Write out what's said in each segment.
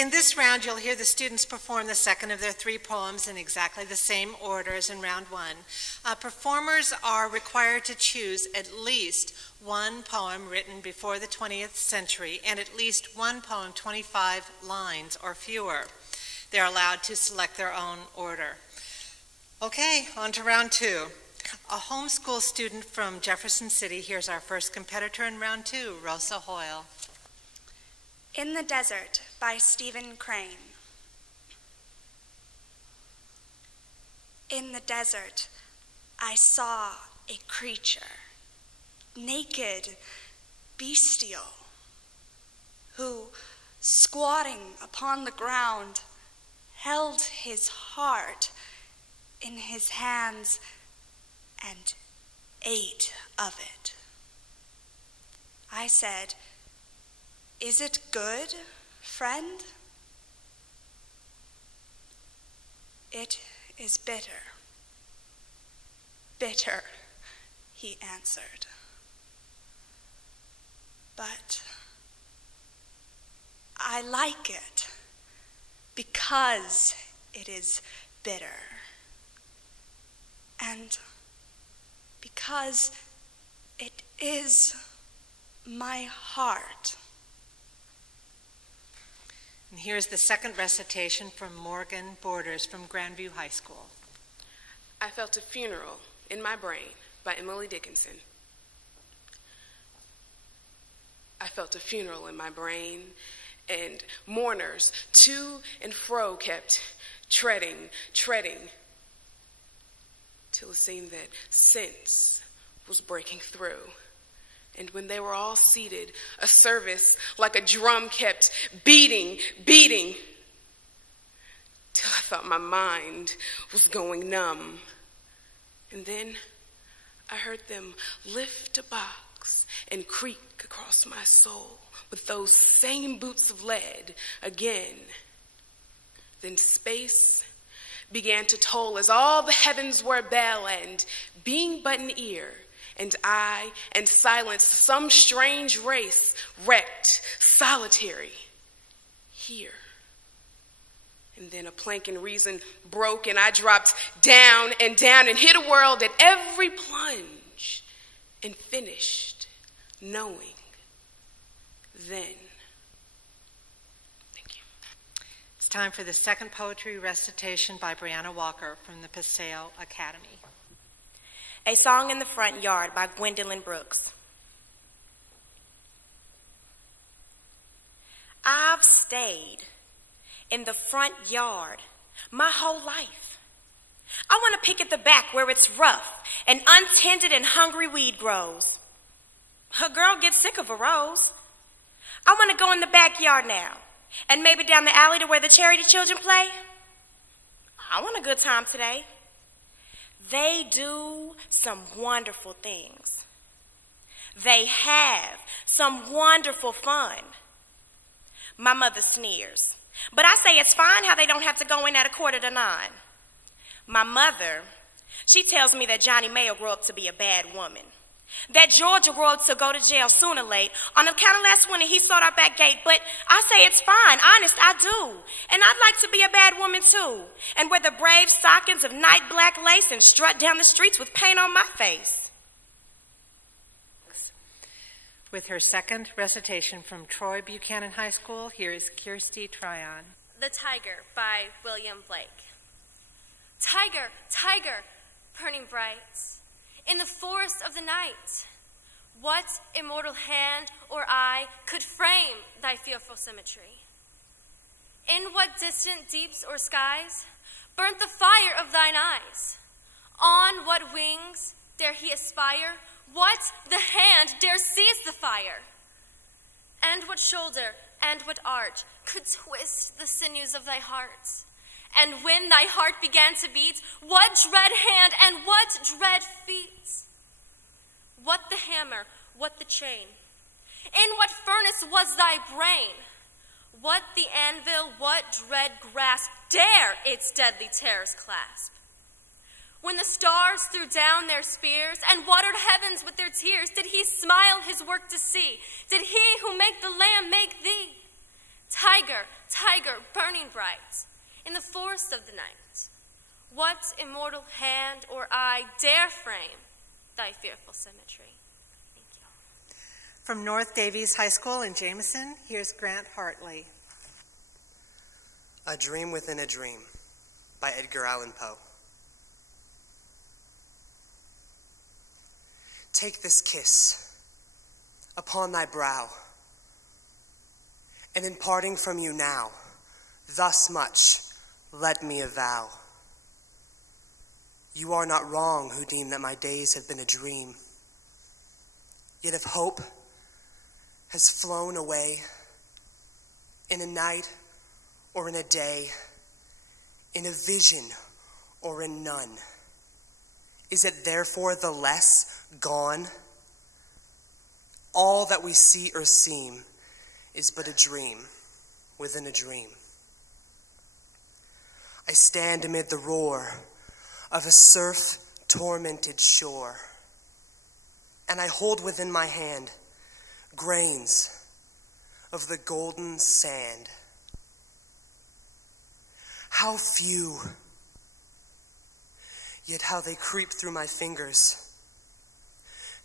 In this round, you'll hear the students perform the second of their 3 poems in exactly the same order as in round 1. Performers are required to choose at least one poem written before the 20th century and at least one poem 25 lines or fewer. They're allowed to select their own order. Okay, on to round 2. A homeschool student from Jefferson City. Here's our first competitor in round 2, Rosa Hoyle. In the Desert by Stephen Crane. In the desert, I saw a creature, naked, bestial, who, squatting upon the ground, held his heart in his hands and ate of it. I said, "Is it good, friend?" "It is bitter." "Bitter," he answered. "But I like it because it is bitter. And because it is my heart." And here's the second recitation from Morgan Borders from Grandview High School. I Felt a Funeral in My Brain by Emily Dickinson. I felt a funeral in my brain, and mourners to and fro kept treading, till it seemed that sense was breaking through. And when they were all seated, a service like a drum kept beating, till I thought my mind was going numb. And then I heard them lift a box and creak across my soul with those same boots of lead again. Then space began to toll as all the heavens were a bell, and being but an ear, and I and silence, some strange race wrecked, solitary, here. And then a plank in reason broke, and I dropped down and hit a world at every plunge, and finished knowing then. Thank you. It's time for the second poetry recitation by Briana Walker from the Paseo Academy. A Song in the Front Yard by Gwendolyn Brooks. I've stayed in the front yard my whole life. I want to pick at the back where it's rough and untended and hungry weed grows. A girl gets sick of a rose. I want to go in the backyard now and maybe down the alley to where the charity children play. I want a good time today. They do some wonderful things. They have some wonderful fun. My mother sneers, but I say it's fine how they don't have to go in at 8:45. My mother, she tells me that Johnny May will grow up to be a bad woman, that George will grow up to go to jail sooner or late. On account of last winter, he sought our back gate, but I say it's fine, honest, I do. And I'd like to be a bad woman too, and wear the brave stockings of night black lace and strut down the streets with paint on my face. With her second recitation from Troy Buchanan High School, here is Kirstie Tryon. The Tiger by William Blake. Tiger, tiger, burning bright, in the forest of the night, what immortal hand or eye could frame thy fearful symmetry? In what distant deeps or skies burnt the fire of thine eyes? On what wings dare he aspire? What the hand dare seize the fire? And what shoulder and what art could twist the sinews of thy heart? And when thy heart began to beat, what dread hand and what dread feet? What the hammer, what the chain? In what furnace was thy brain? What the anvil, what dread grasp dare its deadly terrors clasp? When the stars threw down their spears and watered heavens with their tears, did he smile his work to see? Did he who made the lamb make thee? Tiger, tiger, burning bright, in the forest of the night, what immortal hand or eye dare frame thy fearful symmetry? Thank you. From North Davies High School in Jameson, here's Grant Hartley. A Dream Within a Dream by Edgar Allan Poe. Take this kiss upon thy brow, and in parting from you now, thus much let me avow. You are not wrong who deem that my days have been a dream. Yet if hope has flown away in a night or in a day, in a vision or in none, is it therefore the less gone? All that we see or seem is but a dream within a dream. I stand amid the roar of a surf-tormented shore, and I hold within my hand grains of the golden sand. How few, yet how they creep through my fingers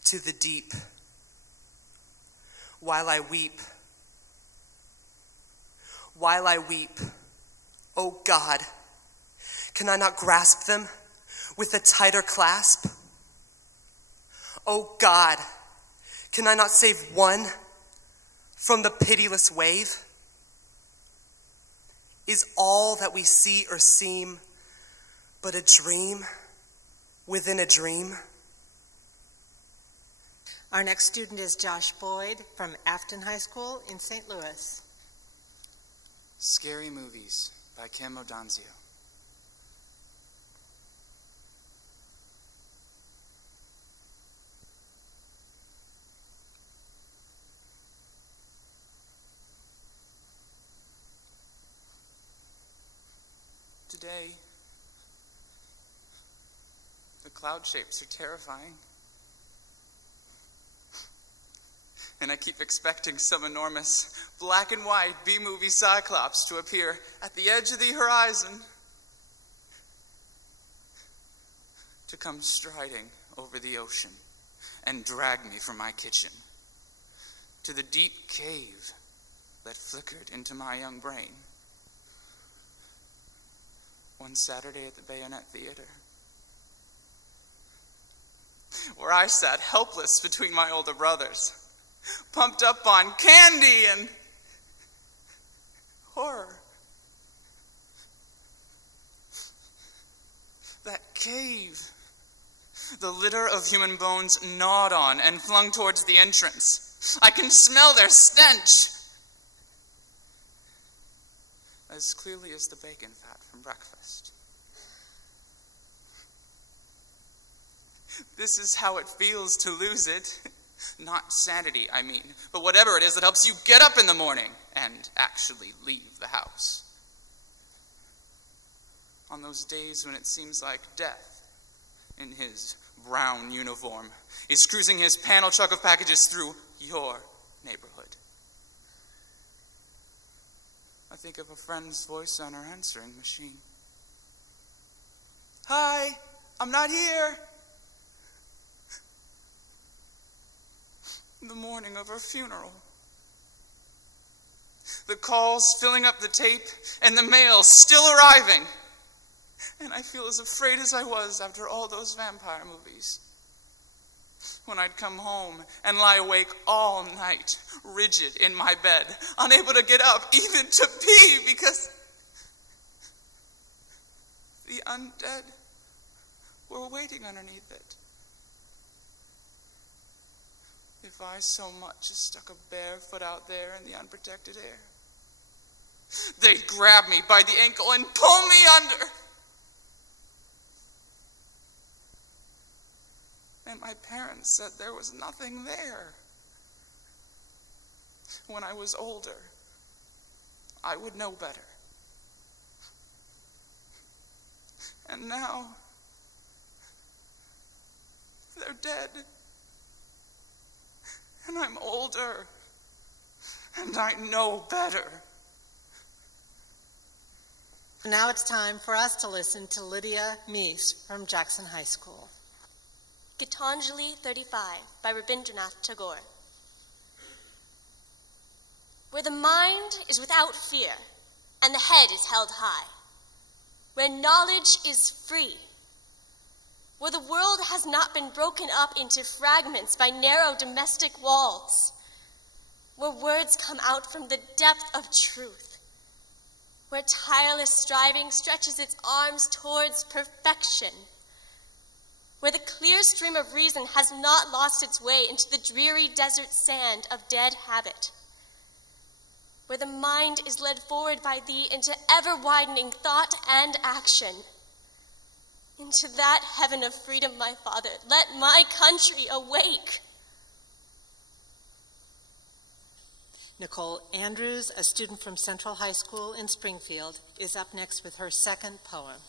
to the deep. While I weep, oh God, can I not grasp them with a tighter clasp? Oh God, can I not save one from the pitiless wave? Is all that we see or seem but a dream within a dream? Our next student is Josh Boyd from Afton High School in St. Louis. Scary Movies by Kim O'Donzio. Today, the cloud shapes are terrifying. And I keep expecting some enormous black and white B-movie cyclops to appear at the edge of the horizon, to come striding over the ocean and drag me from my kitchen to the deep cave that flickered into my young brain one Saturday at the Bayonet Theater, where I sat helpless between my older brothers, pumped up on candy and horror. That cave, the litter of human bones gnawed on and flung towards the entrance. I can smell their stench as clearly as the bacon fat from breakfast. This is how it feels to lose it. Not sanity, I mean, but whatever it is that helps you get up in the morning and actually leave the house. On those days when it seems like death, in his brown uniform, is cruising his panel truck of packages through your neighborhood. I think of a friend's voice on her answering machine. Hi, I'm not here. The morning of her funeral. The calls filling up the tape and the mail still arriving. And I feel as afraid as I was after all those vampire movies. When I'd come home and lie awake all night, rigid in my bed, unable to get up even to pee because the undead were waiting underneath it. If I so much as stuck a bare foot out there in the unprotected air, they'd grab me by the ankle and pull me under. And my parents said there was nothing there. When I was older, I would know better. And now, they're dead. And I'm older, and I know better. Now it's time for us to listen to Lydia Needs from Jackson High School. Gitanjali 35 by Rabindranath Tagore. Where the mind is without fear and the head is held high, where knowledge is free, where the world has not been broken up into fragments by narrow domestic walls, where words come out from the depth of truth, where tireless striving stretches its arms towards perfection, where the clear stream of reason has not lost its way into the dreary desert sand of dead habit, where the mind is led forward by thee into ever-widening thought and action. Into that heaven of freedom, my Father, let my country awake. Nicole Andrews, a student from Central High School in Springfield, is up next with her second poem.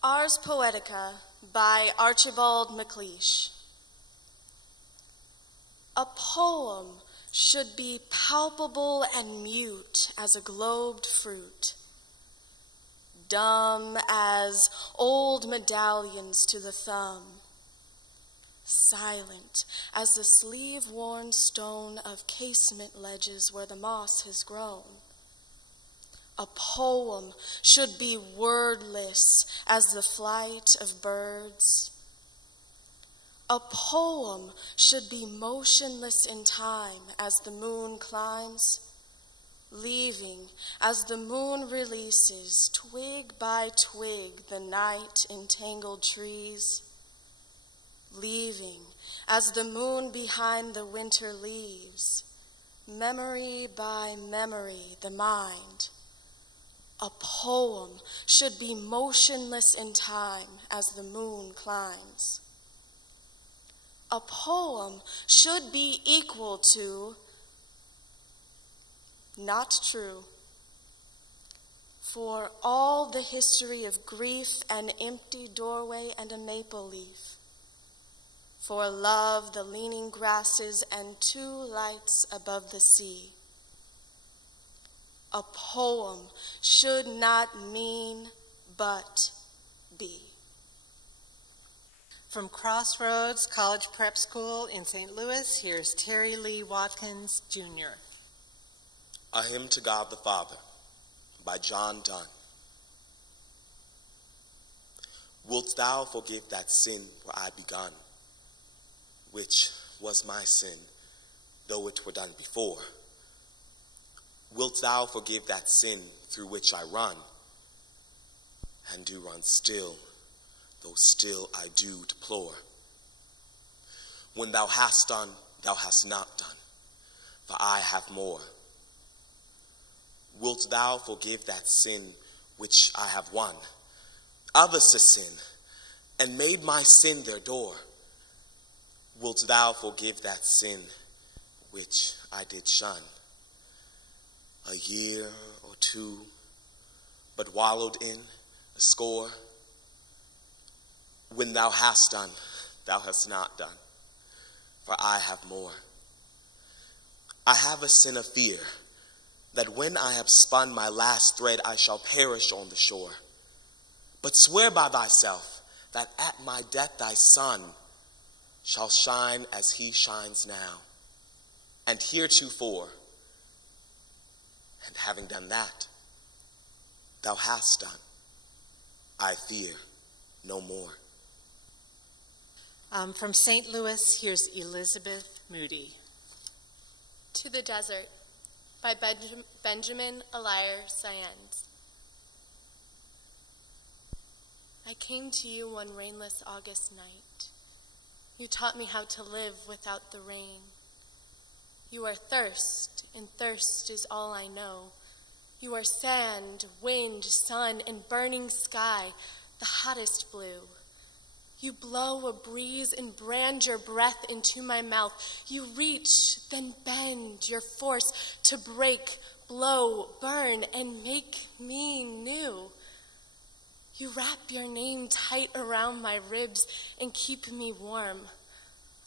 Ars Poetica by Archibald MacLeish. A poem should be palpable and mute as a globed fruit, dumb as old medallions to the thumb, silent as the sleeve-worn stone of casement ledges where the moss has grown. A poem should be wordless as the flight of birds. A poem should be motionless in time as the moon climbs, leaving as the moon releases twig by twig the night entangled trees, leaving as the moon behind the winter leaves, memory by memory the mind. A poem should be motionless in time as the moon climbs. A poem should be equal to, not true, for all the history of grief, an empty doorway and a maple leaf, for love, the leaning grasses, and two lights above the sea. A poem should not mean but be. From Crossroads College Prep School in St. Louis, here's Terry Lea Watkins Jr. A Hymn to God the Father by John Donne. Wilt thou forgive that sin where I begun, which was my sin, though it were done before? Wilt thou forgive that sin through which I run, and do run still, though still I do deplore? When thou hast done, thou hast not done, for I have more. Wilt thou forgive that sin which I have won, others to sin, and made my sin their door? Wilt thou forgive that sin which I did shun, a year or two, but wallowed in a score? When thou hast done, thou hast not done, for I have more. I have a sin of fear, that when I have spun my last thread, I shall perish on the shore. But swear by thyself, that at my death thy sun shall shine as he shines now, and heretofore. And having done that, thou hast done, I fear no more. From St. Louis, here's Elizabeth Moody. To the Desert by Benjamin Eliar Saenz. I came to you one rainless August night. You taught me how to live without the rain. You are thirst, and thirst is all I know. You are sand, wind, sun, and burning sky, the hottest blue. You blow a breeze and brand your breath into my mouth. You reach, then bend your force to break, blow, burn, and make me new. You wrap your name tight around my ribs and keep me warm.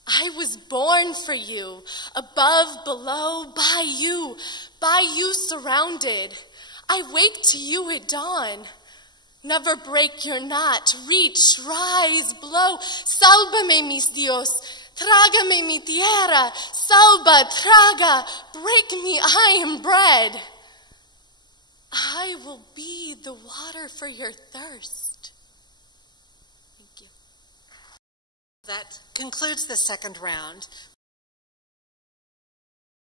I was born for you, above, below, by you surrounded. I wake to you at dawn. Never break your knot. Reach, rise, blow. Sálvame, mis Dios. Trágame mi tierra. Salva, traga. Break me, I am bread. I will be the water for your thirst. Thank you. That concludes the second round.